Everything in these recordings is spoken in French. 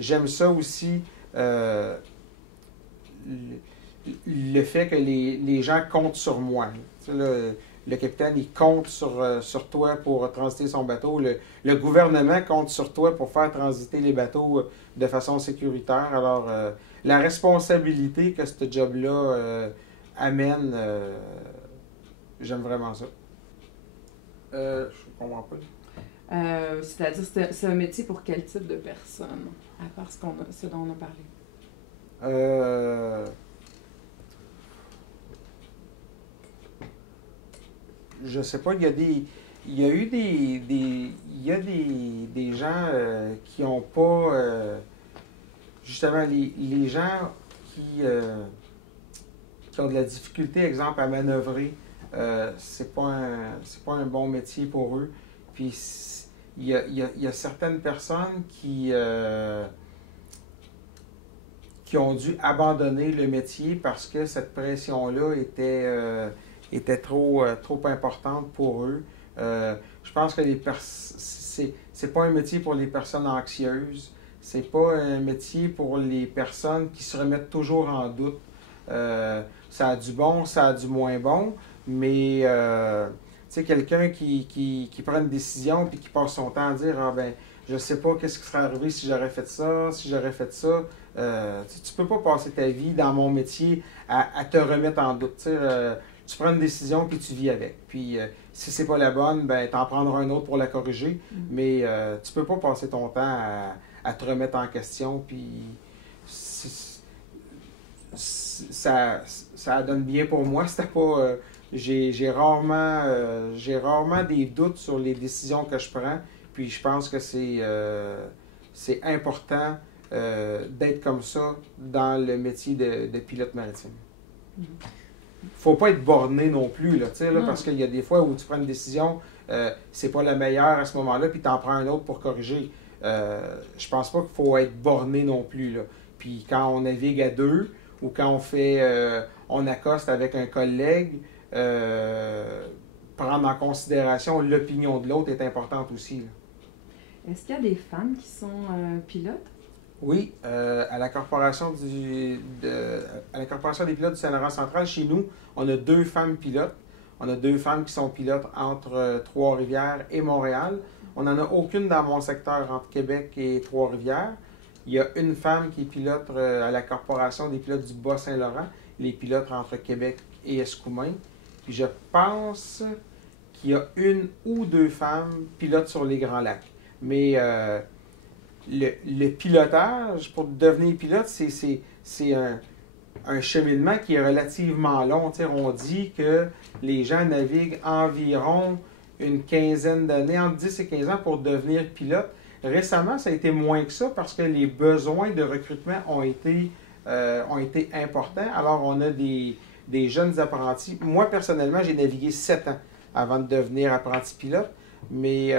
j'aime ça aussi, le fait que les gens comptent sur moi. Tu sais, le capitaine, il compte sur toi pour transiter son bateau. Le gouvernement compte sur toi pour faire transiter les bateaux de façon sécuritaire. Alors, la responsabilité que ce job-là amène, j'aime vraiment ça. Je comprends pas. C'est-à-dire, c'est un métier pour quel type de personne, à part ce dont on a parlé? Je sais pas, il y a eu des gens qui n'ont pas, justement, les gens qui ont de la difficulté, exemple, à manœuvrer, c'est pas un bon métier pour eux. Puis, il y a certaines personnes qui ont dû abandonner le métier parce que cette pression-là était trop importante pour eux. Je pense que c'est pas un métier pour les personnes anxieuses. C'est pas un métier pour les personnes qui se remettent toujours en doute. Ça a du bon, ça a du moins bon, mais tu sais, quelqu'un qui prend une décision puis qui passe son temps à dire ah ben je sais pas qu'est-ce qui serait arrivé si j'aurais fait ça, si j'aurais fait ça. Tu peux pas passer ta vie dans mon métier à te remettre en doute. Tu prends une décision puis tu vis avec. Puis si c'est pas la bonne, ben t'en prendras un autre pour la corriger. Mais tu peux pas passer ton temps à te remettre en question. Puis ça donne bien pour moi. C'était pas. J'ai rarement des doutes sur les décisions que je prends. Puis je pense que c'est important d'être comme ça dans le métier de pilote maritime. Faut pas être borné non plus, là, parce qu'il y a des fois où tu prends une décision, c'est pas la meilleure à ce moment-là, puis tu en prends un autre pour corriger. Je pense pas qu'il faut être borné non plus, là. Puis quand on navigue à deux, ou quand on accoste avec un collègue, prendre en considération l'opinion de l'autre est importante aussi, là. Est-ce qu'il y a des femmes qui sont pilotes? Oui, à la Corporation des pilotes du Saint-Laurent central, chez nous, on a 2 femmes pilotes. On a 2 femmes qui sont pilotes entre Trois-Rivières et Montréal. On n'en a aucune dans mon secteur entre Québec et Trois-Rivières. Il y a une femme qui est pilote à la Corporation des pilotes du Bas-Saint-Laurent, les pilotes entre Québec et Escoumins. Puis je pense qu'il y a 1 ou 2 femmes pilotes sur les Grands Lacs. Mais le pilotage, pour devenir pilote, c'est un cheminement qui est relativement long. T'sais, on dit que les gens naviguent environ une quinzaine d'années, entre 10 et 15 ans pour devenir pilote. Récemment, ça a été moins que ça parce que les besoins de recrutement ont été importants. Alors, on a des jeunes apprentis. Moi, personnellement, j'ai navigué 7 ans avant de devenir apprenti pilote, mais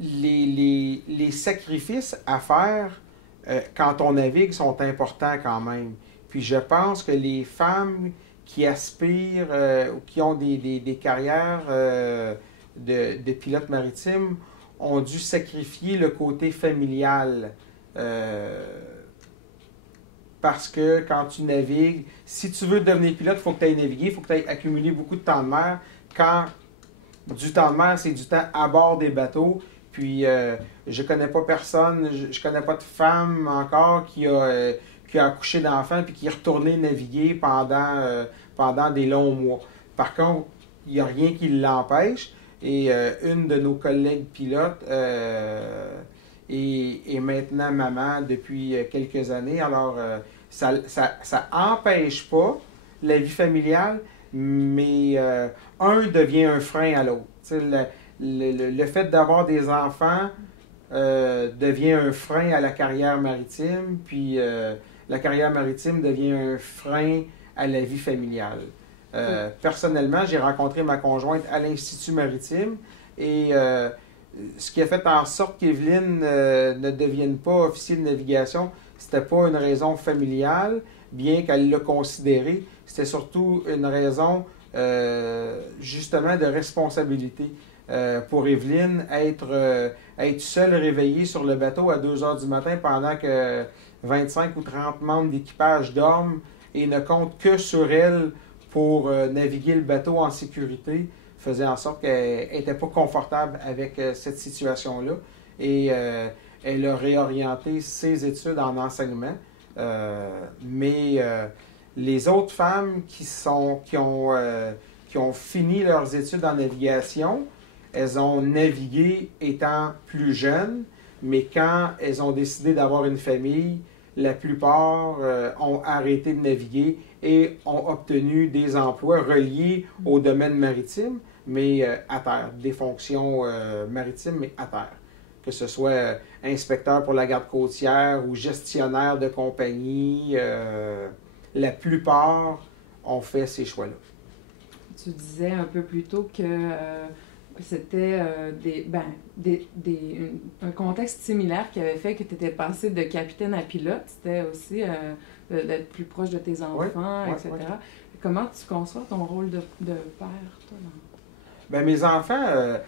les sacrifices à faire quand on navigue sont importants quand même. Puis je pense que les femmes qui aspirent ou qui ont des carrières de pilote maritime ont dû sacrifier le côté familial. Parce que quand tu navigues, si tu veux devenir pilote, il faut que tu ailles naviguer, il faut que tu ailles accumuler beaucoup de temps de mer. Quand du temps de mer, c'est du temps à bord des bateaux. Puis, je connais pas personne, je connais pas de femme encore qui a accouché d'enfants puis qui est retournée naviguer pendant des longs mois. Par contre, il n'y a rien qui l'empêche. Et une de nos collègues pilotes est maintenant maman depuis quelques années. Alors, ça empêche pas la vie familiale, mais un devient un frein à l'autre. Le fait d'avoir des enfants devient un frein à la carrière maritime, puis la carrière maritime devient un frein à la vie familiale. Personnellement, j'ai rencontré ma conjointe à l'Institut maritime et ce qui a fait en sorte qu'Evelyne ne devienne pas officier de navigation, c'était pas une raison familiale, bien qu'elle l'a considéré, c'était surtout une raison justement de responsabilité. Pour Evelyne, être être seule réveillée sur le bateau à 2 heures du matin pendant que 25 ou 30 membres d'équipage dorment et ne comptent que sur elle pour naviguer le bateau en sécurité, faisait en sorte qu'elle n'était pas confortable avec cette situation-là. Et elle a réorienté ses études en enseignement. Mais les autres femmes qui ont fini leurs études en navigation, elles ont navigué étant plus jeunes, mais quand elles ont décidé d'avoir une famille, la plupart ont arrêté de naviguer et ont obtenu des emplois reliés au domaine maritime, mais à terre, des fonctions maritimes, mais à terre. Que ce soit inspecteur pour la garde côtière ou gestionnaire de compagnie, la plupart ont fait ces choix-là. Tu disais un peu plus tôt que c'était un contexte similaire qui avait fait que tu étais passé de capitaine à pilote. C'était aussi d'être plus proche de tes enfants, etc. Oui. Comment tu conçois ton rôle de père, toi? Bien, mes enfants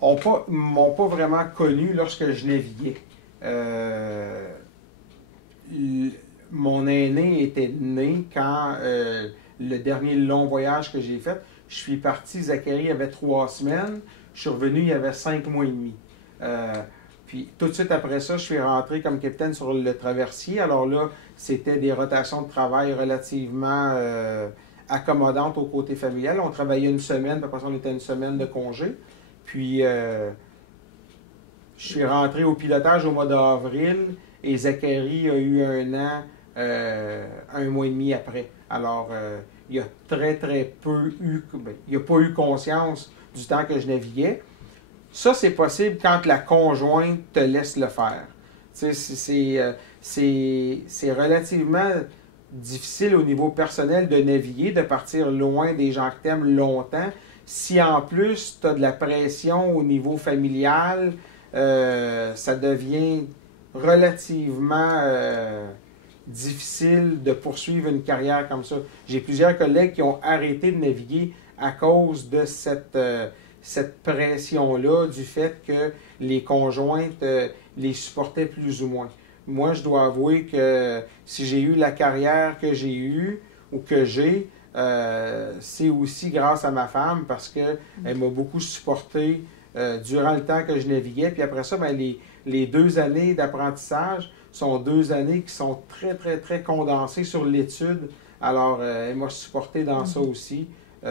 m'ont pas vraiment connu lorsque je naviguais. Mon aîné était né quand le dernier long voyage que j'ai fait, je suis parti, Zachary avait 3 semaines, je suis revenu, il y avait 5 mois et demi. Puis tout de suite après ça, je suis rentré comme capitaine sur le traversier. Alors là, c'était des rotations de travail relativement accommodantes au côté familial. On travaillait une semaine, puis après ça, on était une semaine de congé. Puis je suis rentré au pilotage au mois d'avril et Zachary a eu 1 an, 1 mois et demi après. Alors, il a très peu eu, il n'a pas eu conscience du temps que je naviguais. Ça, c'est possible quand la conjointe te laisse le faire. Tu sais, c'est relativement difficile au niveau personnel de naviguer, de partir loin des gens que tu aimes longtemps. Si en plus, tu as de la pression au niveau familial, ça devient relativement difficile de poursuivre une carrière comme ça. J'ai plusieurs collègues qui ont arrêté de naviguer à cause de cette pression-là, du fait que les conjointes les supportaient plus ou moins. Moi, je dois avouer que si j'ai eu la carrière que j'ai eue ou que j'ai, c'est aussi grâce à ma femme parce qu'elle m'a beaucoup supporté durant le temps que je naviguais. Puis après ça, bien, les 2 années d'apprentissage sont 2 années qui sont très condensées sur l'étude. Alors, elle m'a supporté dans ça aussi. Je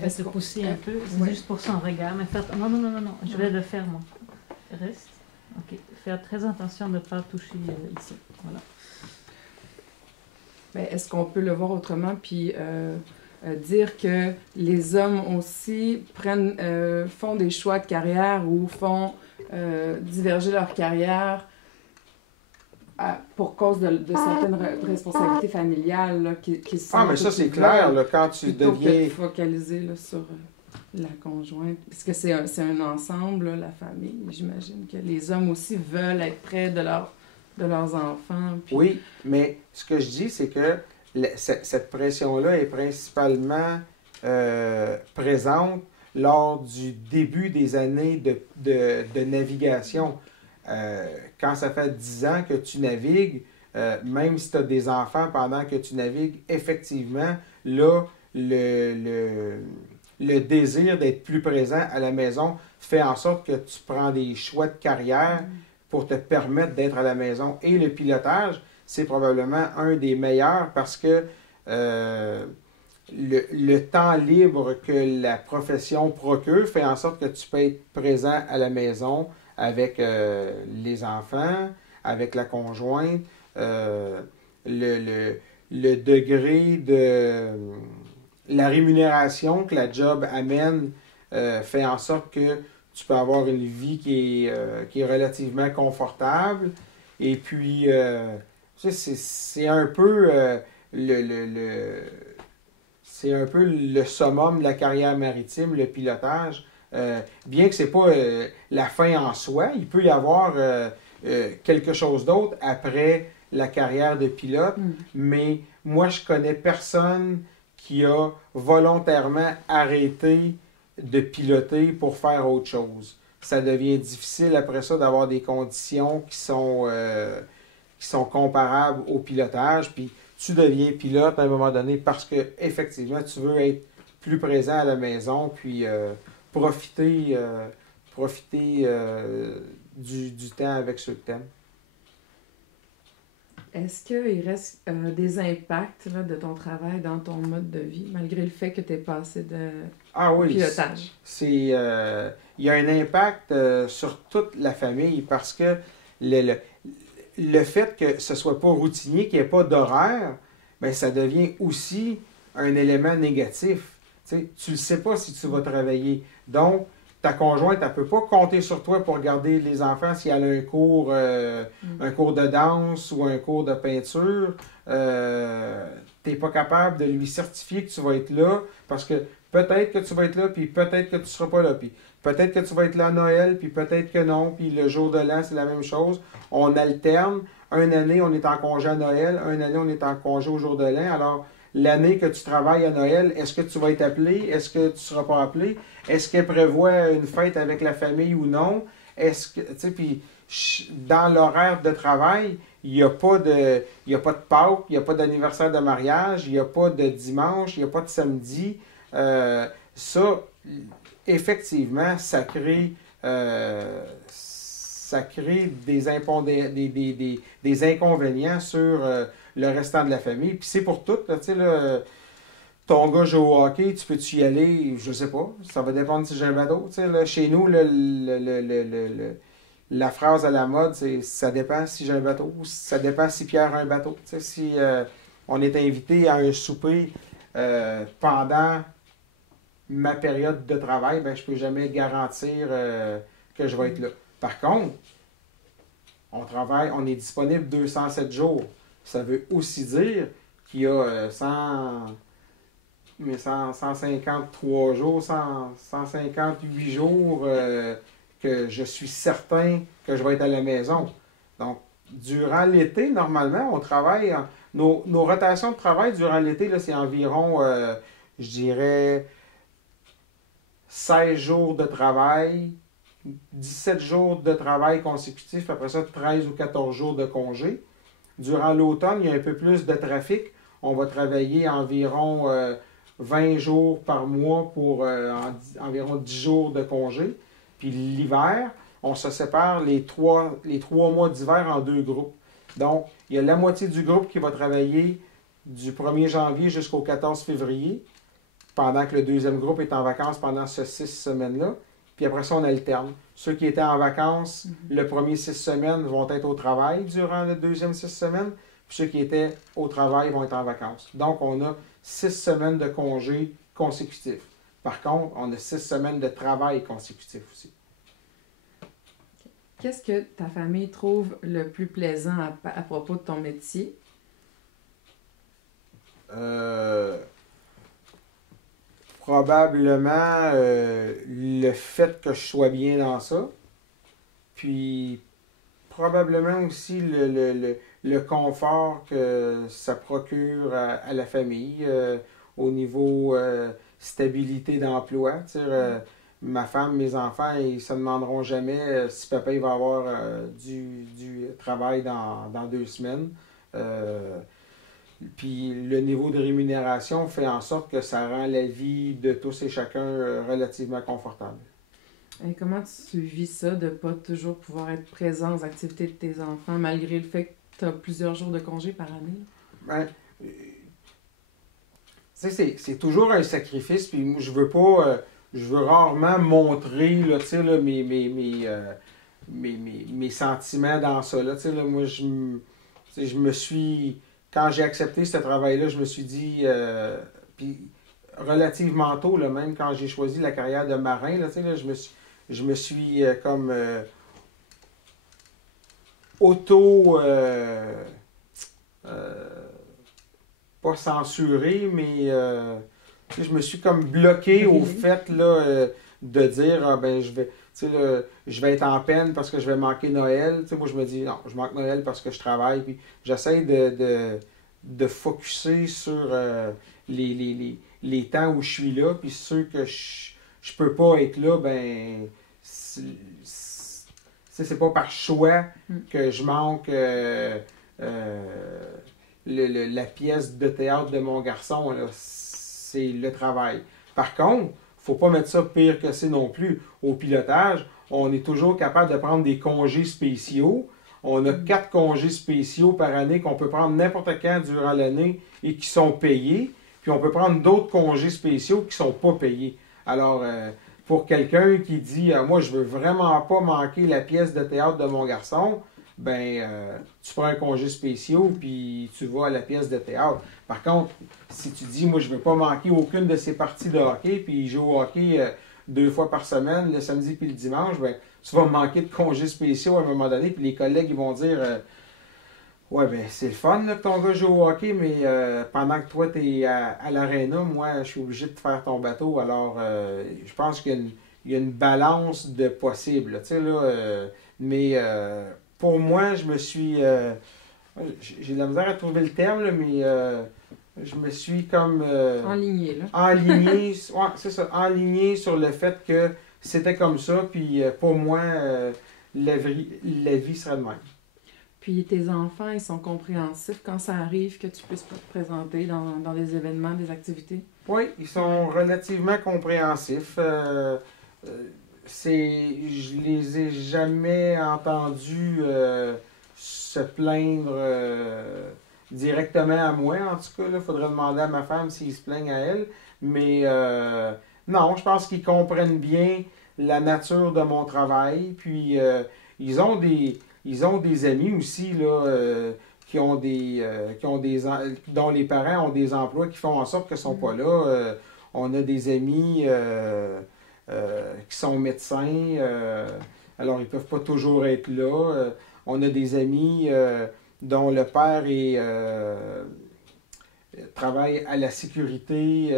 vais te pousser un peu, c'est juste pour son regard. Mais faire... Non, je vais le faire moi. Reste. OK. Faire très attention de ne pas toucher ici. Voilà. Ben, est-ce qu'on peut le voir autrement, puis dire que les hommes aussi font des choix de carrière ou font diverger leur carrière pour cause de certaines responsabilités familiales là, qui sont... mais ça, c'est clair, là, quand tu deviens... focaliser là, sur la conjointe. Parce que c'est un ensemble, là, la famille. J'imagine que les hommes aussi veulent être près de leurs enfants. Puis... Oui, mais ce que je dis, c'est que cette pression-là est principalement présente lors du début des années de navigation. Quand ça fait 10 ans que tu navigues, même si tu as des enfants pendant que tu navigues, effectivement, là, le désir d'être plus présent à la maison fait en sorte que tu prends des choix de carrière pour te permettre d'être à la maison. Et le pilotage, c'est probablement un des meilleurs parce que le temps libre que la profession procure fait en sorte que tu peux être présent à la maison avec les enfants, avec la conjointe. Le degré de la rémunération que la job amène fait en sorte que tu peux avoir une vie qui est relativement confortable. Et puis, c'est un peu c'est un peu le summum de la carrière maritime, le pilotage. Bien que ce n'est pas la fin en soi, il peut y avoir quelque chose d'autre après la carrière de pilote, mais moi, je connais personne qui a volontairement arrêté de piloter pour faire autre chose. ça devient difficile après ça d'avoir des conditions qui sont comparables au pilotage. Puis tu deviens pilote à un moment donné parce que effectivement tu veux être plus présent à la maison, puis profiter, du temps avec ceux que t'aimes. Est-ce qu'il reste des impacts là, de ton travail dans ton mode de vie, malgré le fait que tu es passé de pilotage? Il y a un impact sur toute la famille parce que le fait que ce soit pas routinier, qu'il n'y ait pas d'horaire, ben, ça devient aussi un élément négatif. Tu ne sais pas si tu vas travailler. Donc, ta conjointe, elle ne peut pas compter sur toi pour garder les enfants si elle a un cours de danse ou un cours de peinture. Tu n'es pas capable de lui certifier que tu vas être là parce que peut-être que tu vas être là, puis peut-être que tu ne seras pas là. Puis peut-être que tu vas être là à Noël, puis peut-être que non. Puis le jour de l'an, c'est la même chose. On alterne. Une année, on est en congé à Noël. Une année, on est en congé au jour de l'an. Alors, l'année que tu travailles à Noël, est-ce que tu vas être appelé? Est-ce que tu ne seras pas appelé? Est-ce qu'elle prévoit une fête avec la famille ou non? Est-ce que, tu sais, puis dans l'horaire de travail, il n'y a pas de Pâques, il n'y a pas d'anniversaire de mariage, il n'y a pas de dimanche, il n'y a pas de samedi. Ça, effectivement, ça crée des inconvénients sur le restant de la famille. Puis c'est pour tout, là, tu sais, là, ton gars joue au hockey, tu peux-tu y aller? Je sais pas. Ça va dépendre si j'ai un bateau. Tu sais, là, chez nous, la phrase à la mode, c'est ça dépend si j'ai un bateau. Ça dépend si Pierre a un bateau. Tu sais, si on est invité à un souper pendant ma période de travail, ben, je peux jamais garantir que je vais être là. Par contre, on est disponible 207 jours. Ça veut aussi dire qu'il y a 153 jours, 158 jours que je suis certain que je vais être à la maison. Donc, durant l'été, normalement, on travaille. Nos rotations de travail durant l'été, là, c'est environ, je dirais, 16 jours de travail, 17 jours de travail consécutifs, après ça, 13 ou 14 jours de congé. Durant l'automne, il y a un peu plus de trafic. On va travailler environ 20 jours par mois pour environ 10 jours de congé. Puis l'hiver, on se sépare les trois mois d'hiver en 2 groupes. Donc, il y a la moitié du groupe qui va travailler du 1er janvier jusqu'au 14 février, pendant que le deuxième groupe est en vacances pendant ces 6 semaines-là. Puis après ça, on alterne. Ceux qui étaient en vacances le premier 6 semaines vont être au travail durant le deuxième 6 semaines. Puis ceux qui étaient au travail vont être en vacances. Donc, on a 6 semaines de congés consécutifs. Par contre, on a 6 semaines de travail consécutifs aussi. Qu'est-ce que ta famille trouve le plus plaisant à propos de ton métier? Probablement le fait que je sois bien dans ça. Puis probablement aussi le confort que ça procure à la famille au niveau stabilité d'emploi. Tu sais, ma femme, mes enfants, ils ne se demanderont jamais si papa il va avoir du travail dans 2 semaines. Puis le niveau de rémunération fait en sorte que ça rend la vie de tous et chacun relativement confortable. Et comment tu vis ça de ne pas toujours pouvoir être présent aux activités de tes enfants malgré le fait que tu as plusieurs jours de congé par année? Ben, c'est toujours un sacrifice, puis je veux pas, je veux rarement montrer là, là, mes sentiments dans ça. Là, là, moi, je me suis, quand j'ai accepté ce travail-là, je me suis dit, puis relativement tôt, là, même quand j'ai choisi la carrière de marin, là, là, je me suis comme auto... pas censuré, mais je me suis comme bloqué au fait là, de dire ben je vais être en peine parce que je vais manquer Noël. Moi, je me dis non, je manque Noël parce que je travaille. Puis j'essaie de focusser sur les temps où je suis là, puis ceux que je peux pas être là, ben c'est pas par choix que je manque la pièce de théâtre de mon garçon, là. C'est le travail. Par contre, faut pas mettre ça pire que c'est non plus. Au pilotage, on est toujours capable de prendre des congés spéciaux. On a 4 congés spéciaux par année qu'on peut prendre n'importe quand durant l'année et qui sont payés. Puis on peut prendre d'autres congés spéciaux qui ne sont pas payés. Alors, pour quelqu'un qui dit moi, je veux vraiment pas manquer la pièce de théâtre de mon garçon, tu prends un congé spécial puis tu vas à la pièce de théâtre. Par contre, si tu dis moi, je veux pas manquer aucune de ces parties de hockey, puis il joue au hockey 2 fois par semaine, le samedi puis le dimanche, tu vas manquer de congés spéciaux à un moment donné, puis les collègues ils vont dire ouais, c'est le fun là, que ton gars joue au hockey, mais pendant que toi, tu es à l'aréna, moi, je suis obligé de te faire ton bateau. Alors, je pense qu'il y a une balance de possible. Tu sais, là, mais pour moi, je me suis... j'ai de la misère à trouver le terme, là, mais je me suis comme... enligné, là. Enligné, ouais, c'est ça, enligné sur le fait que c'était comme ça, puis pour moi, la vie serait de même. Puis tes enfants, ils sont compréhensifs quand ça arrive que tu puisses pas te présenter dans des événements, des activités? Oui, ils sont relativement compréhensifs. Je les ai jamais entendus se plaindre directement à moi. En tout cas, il faudrait demander à ma femme s'ils se plaignent à elle. Mais non, je pense qu'ils comprennent bien la nature de mon travail. Puis ils ont des amis aussi là, dont les parents ont des emplois qui font en sorte qu'ils ne sont pas là. On a des amis qui sont médecins, alors ils ne peuvent pas toujours être là. On a des amis dont le père travaille à la sécurité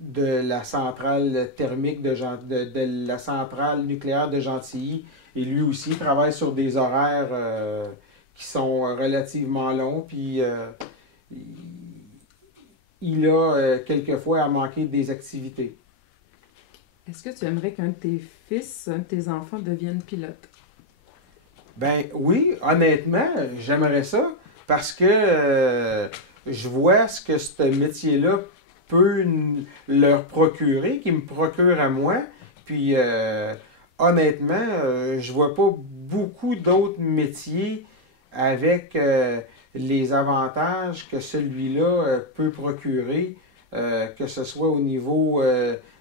de la centrale thermique de la centrale nucléaire de Gentilly. Et lui aussi travaille sur des horaires qui sont relativement longs. Puis il a quelquefois à manquer des activités. Est-ce que tu aimerais qu'un de tes fils, un de tes enfants devienne pilote? Ben oui, honnêtement, j'aimerais ça parce que je vois ce que ce métier-là peut leur procurer, qui me procure à moi. Puis honnêtement, je vois pas beaucoup d'autres métiers avec les avantages que celui-là peut procurer, que ce soit au niveau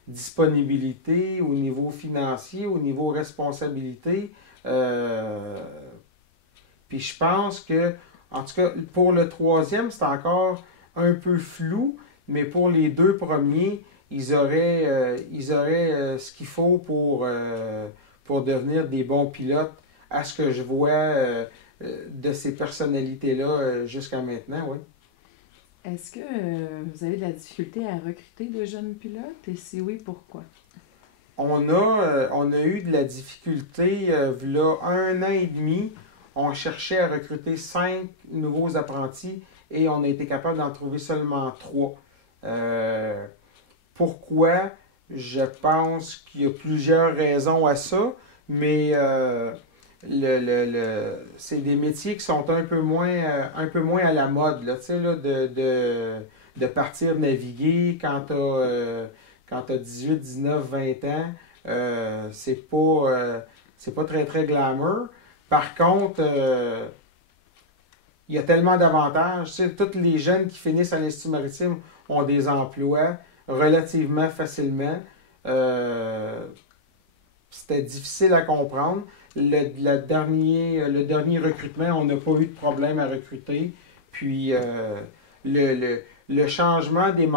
disponibilité, au niveau financier, au niveau responsabilité. Puis je pense que, en tout cas, pour le troisième, c'est encore un peu flou, mais pour les 2 premiers, ils auraient ce qu'il faut pour devenir des bons pilotes, à ce que je vois de ces personnalités-là jusqu'à maintenant, oui. Est-ce que vous avez de la difficulté à recruter de jeunes pilotes? Et si oui, pourquoi? On a eu de la difficulté, là, 1 an et demi. On cherchait à recruter 5 nouveaux apprentis et on a été capable d'en trouver seulement 3. Pourquoi? Je pense qu'il y a plusieurs raisons à ça, mais c'est des métiers qui sont un peu moins à la mode, là, tu sais, là, de partir naviguer quand tu as 18, 19, 20 ans. C'est pas très, très glamour. Par contre, il y a tellement d'avantages. Tu sais, tous les jeunes qui finissent à l'Institut maritime ont des emplois relativement facilement. C'était difficile à comprendre. Le dernier recrutement, on n'a pas eu de problème à recruter. Puis le changement des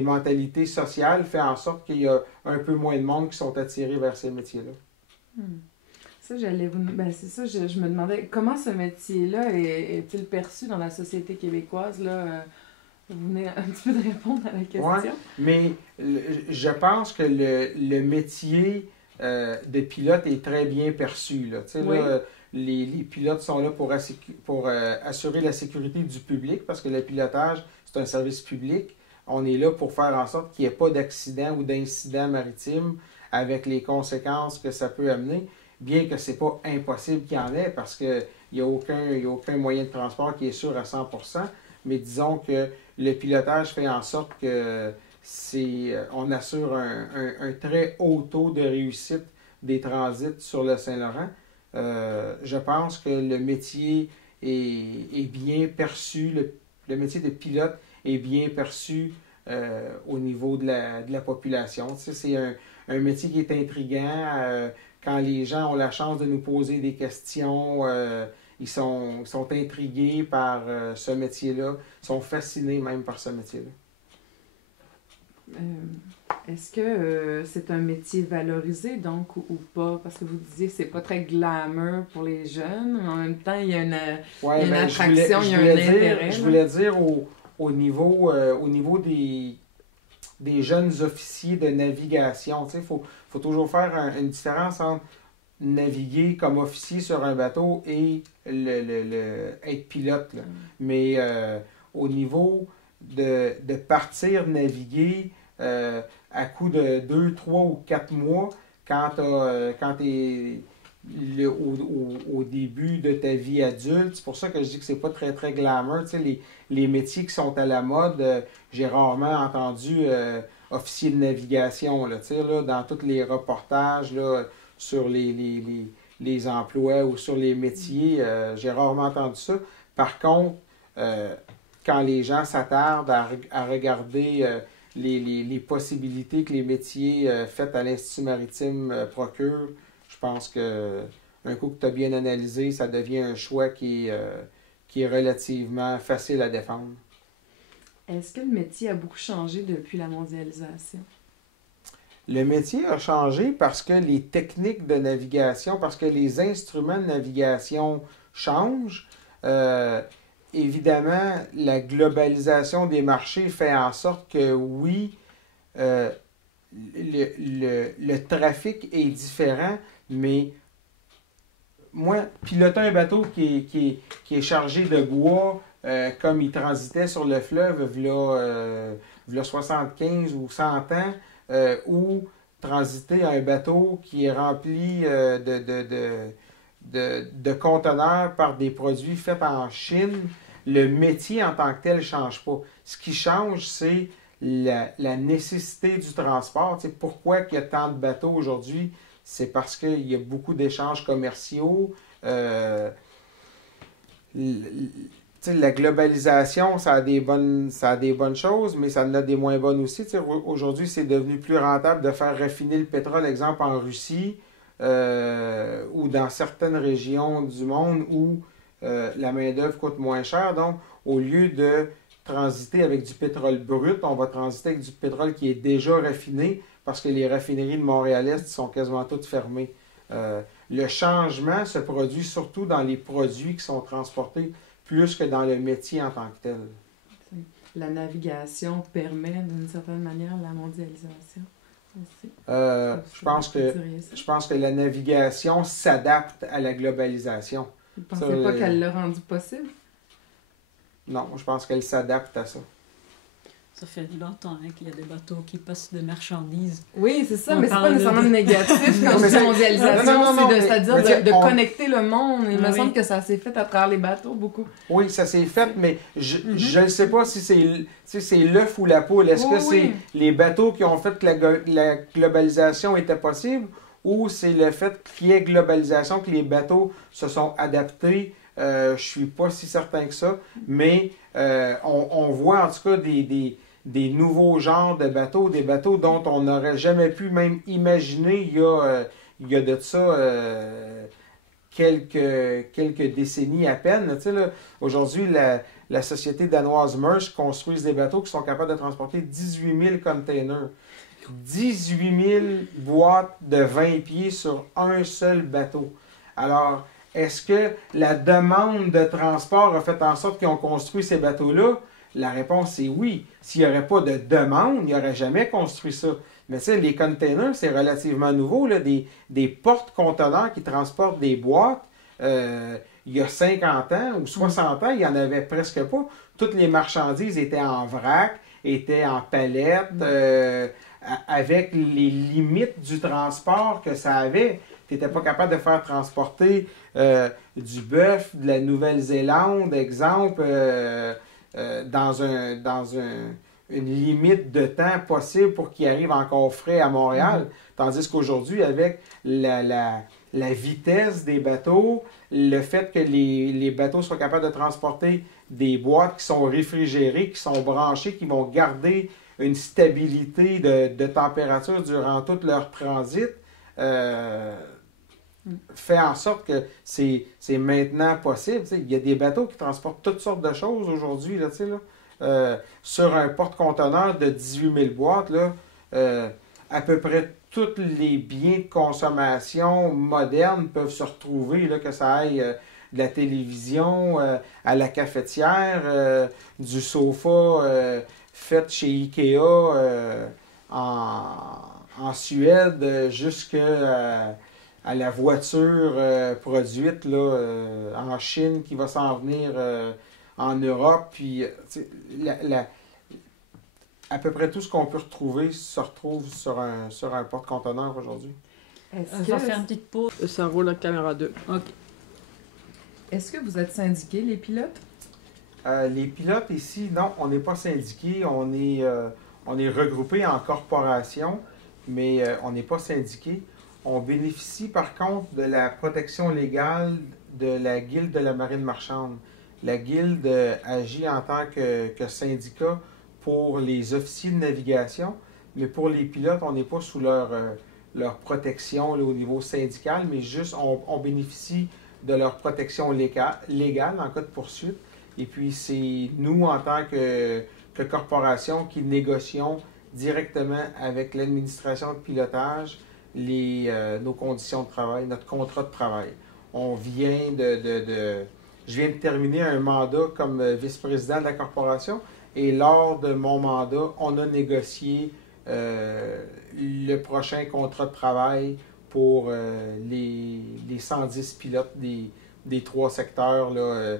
mentalités sociales fait en sorte qu'il y a un peu moins de monde qui sont attirés vers ces métiers-là. Ça, c'est ça, je me demandais comment ce métier-là est-il perçu dans la société québécoise, là? Vous venez un petit peu de répondre à la question. Oui, mais je pense que le métier de pilote est très bien perçu, là. Tu sais, oui. Là, les pilotes sont là pour assurer la sécurité du public, parce que le pilotage, c'est un service public. on est là pour faire en sorte qu'il n'y ait pas d'accident ou d'incident maritime avec les conséquences que ça peut amener, bien que ce n'est pas impossible qu'il y en ait parce qu'il n'y a aucun moyen de transport qui est sûr à 100%, mais disons que le pilotage fait en sorte que on assure un très haut taux de réussite des transits sur le Saint-Laurent. Je pense que le métier est bien perçu, le métier de pilote est bien perçu au niveau de la population. Tu sais, c'est un métier qui est intriguant. Quand les gens ont la chance de nous poser des questions, ils sont intrigués par ce métier-là, ils sont fascinés même par ce métier-là. Est-ce que c'est un métier valorisé, donc, ou pas? Parce que vous disiez que c'est pas très glamour pour les jeunes, mais en même temps, il y a une attraction, il y a un intérêt. Je voulais dire au niveau des jeunes officiers de navigation, tu sais, faut toujours faire une différence entre naviguer comme officier sur un bateau et être pilote. Là. Mais au niveau de partir naviguer à coup de 2, 3 ou 4 mois, quand tu es au début de ta vie adulte, c'est pour ça que je dis que c'est pas très très glamour. Tu sais, les métiers qui sont à la mode, j'ai rarement entendu officier de navigation là, tu sais, là, dans tous les reportages là, sur les emplois ou sur les métiers, j'ai rarement entendu ça. Par contre, quand les gens s'attardent à regarder les possibilités que les métiers faits à l'Institut maritime procurent, je pense que un coup que tu as bien analysé, ça devient un choix qui est relativement facile à défendre. Est-ce que le métier a beaucoup changé depuis la mondialisation? Le métier a changé parce que les techniques de navigation, parce que les instruments de navigation changent. Évidemment, la globalisation des marchés fait en sorte que oui, le trafic est différent, mais moi, piloter un bateau qui est chargé de bois, comme il transitait sur le fleuve v'là 75 ou 100 ans, ou transiter un bateau qui est rempli de conteneurs par des produits faits en Chine, le métier en tant que tel ne change pas. Ce qui change, c'est la nécessité du transport. Tu sais, pourquoi il y a tant de bateaux aujourd'hui? C'est parce qu'il y a beaucoup d'échanges commerciaux. La globalisation, ça a des bonnes choses, mais ça en a des moins bonnes aussi. Aujourd'hui, c'est devenu plus rentable de faire raffiner le pétrole, exemple en Russie, ou dans certaines régions du monde où la main-d'œuvre coûte moins cher. Donc, au lieu de transiter avec du pétrole brut, on va transiter avec du pétrole qui est déjà raffiné parce que les raffineries de Montréal-Est sont quasiment toutes fermées. Le changement se produit surtout dans les produits qui sont transportés plus que dans le métier en tant que tel. La navigation permet d'une certaine manière la mondialisation aussi. Je pense que la navigation s'adapte à la globalisation. Vous ne pensez pas qu'elle l'a rendu possible? Non, je pense qu'elle s'adapte à ça. Ça fait longtemps qu'il y a des bateaux qui passent de marchandises. Oui, c'est ça, mais c'est pas nécessairement négatif quand je dis mondialisation, c'est-à-dire de connecter le monde. Il me semble que ça s'est fait à travers les bateaux beaucoup. Oui, ça s'est fait, mais je ne sais pas si c'est l'œuf ou la poule. Est-ce que c'est les bateaux qui ont fait que la globalisation était possible ou c'est le fait qu'il y ait globalisation, que les bateaux se sont adaptés? Je ne suis pas si certain que ça, mais on voit en tout cas des nouveaux genres de bateaux, des bateaux dont on n'aurait jamais pu même imaginer il y a de ça quelques décennies à peine. Tu sais, là, aujourd'hui, la société danoise Maersk construit des bateaux qui sont capables de transporter 18 000 containers. 18 000 boîtes de 20 pieds sur un seul bateau. Alors, est-ce que la demande de transport a fait en sorte qu'ils ont construit ces bateaux-là? La réponse est oui. S'il n'y aurait pas de demande, ils n'auraient jamais construit ça. Mais tu sais, les containers, c'est relativement nouveau, là, des porte-conteneurs qui transportent des boîtes. Il y a 50 ans ou 60 ans, il n'y en avait presque pas. Toutes les marchandises étaient en vrac, étaient en palette, avec les limites du transport que ça avait. Tu n'étais pas capable de faire transporter du bœuf de la Nouvelle-Zélande, exemple, une limite de temps possible pour qu'il arrive encore frais à Montréal. Tandis qu'aujourd'hui, avec la vitesse des bateaux, le fait que les bateaux soient capables de transporter des boîtes qui sont réfrigérées, qui sont branchées, qui vont garder une stabilité de température durant tout leur transit, fait en sorte que c'est maintenant possible. T'sais. Il y a des bateaux qui transportent toutes sortes de choses aujourd'hui. Sur un porte-conteneur de 18 000 boîtes, là, à peu près tous les biens de consommation modernes peuvent se retrouver, là, que ça aille de la télévision à la cafetière, du sofa fait chez Ikea en Suède jusqu'à à la voiture produite là, en Chine qui va s'en venir en Europe. Puis, à peu près tout ce qu'on peut retrouver se retrouve sur un porte-conteneur aujourd'hui. Je vais faire une petite pause. Ça roule la caméra 2. OK. Est-ce que vous êtes syndiqués, les pilotes? Les pilotes ici, non, on n'est pas syndiqués. On est regroupés en corporation, mais on n'est pas syndiqués. On bénéficie par contre de la protection légale de la Guilde de la Marine marchande. La Guilde agit en tant que syndicat pour les officiers de navigation, mais pour les pilotes, on n'est pas sous leur protection là, au niveau syndical, mais juste on bénéficie de leur protection légale en cas de poursuite. Et puis c'est nous, en tant que corporation, qui négocions directement avec l'administration de pilotage nos conditions de travail, notre contrat de travail. Je viens de terminer un mandat comme vice-président de la corporation et lors de mon mandat, on a négocié le prochain contrat de travail pour les 110 pilotes des trois secteurs, là,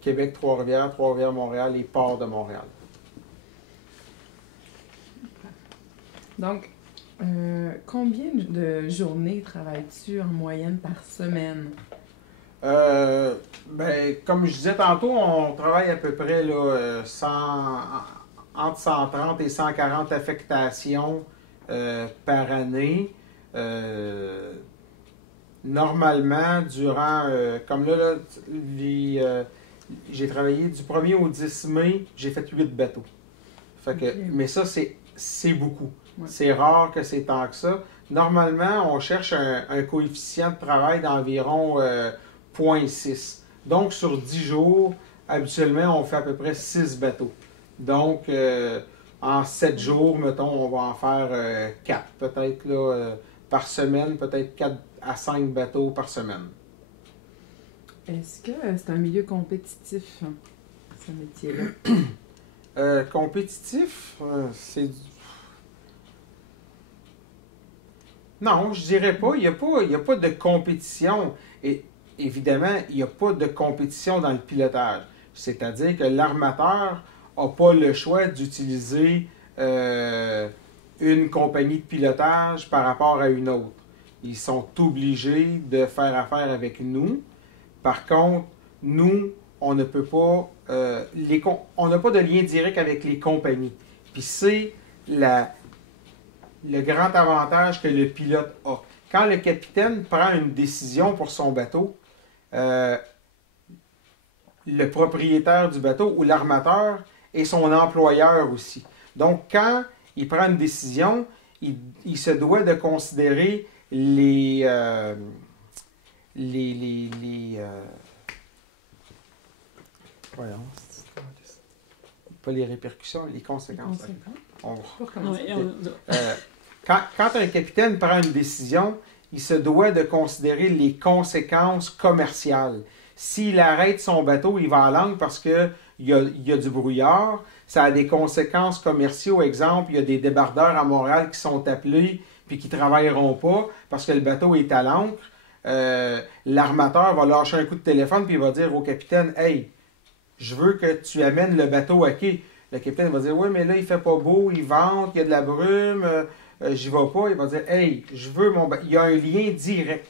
Québec, Trois-Rivières, Montréal et Port de Montréal. Donc, combien de journées travailles-tu en moyenne par semaine? Comme je disais tantôt, on travaille à peu près là, entre 130 et 140 affectations par année. Normalement, durant, comme là j'ai travaillé du 1er au 10 mai, j'ai fait 8 bateaux. Fait que, okay. Mais ça, c'est beaucoup. Ouais. C'est rare que c'est tant que ça. Normalement, on cherche un coefficient de travail d'environ 0,6. Donc, sur 10 jours, habituellement, on fait à peu près 6 bateaux. Donc, en 7 jours, mettons, on va en faire 4, peut-être là, par semaine, peut-être 4 à 5 bateaux par semaine. Est-ce que c'est un milieu compétitif, ce métier-là? Compétitif, c'est... Non, je dirais pas. Il n'y a pas de compétition. Et évidemment, il n'y a pas de compétition dans le pilotage. C'est-à-dire que l'armateur n'a pas le choix d'utiliser une compagnie de pilotage par rapport à une autre. Ils sont obligés de faire affaire avec nous. Par contre, nous, on ne peut pas... on n'a pas de lien direct avec les compagnies. Puis c'est le grand avantage que le pilote a. Quand le capitaine prend une décision pour son bateau, le propriétaire du bateau ou l'armateur est son employeur aussi. Donc, quand il prend une décision, il se doit de considérer pas les répercussions, les conséquences. Quand un capitaine prend une décision, il se doit de considérer les conséquences commerciales. S'il arrête son bateau, il va à l'angle parce qu'il y a du brouillard. Ça a des conséquences commerciales. Exemple, il y a des débardeurs à Montréal qui sont appelés puis qui ne travailleront pas parce que le bateau est à l'ancre. L'armateur va lâcher un coup de téléphone puis il va dire au capitaine « Hey, je veux que tu amènes le bateau à quai. » Le capitaine va dire, oui, mais là, il fait pas beau, il vente, il y a de la brume, j'y vais pas. Il va dire, hey, je veux mon bateau. Il y a un lien direct.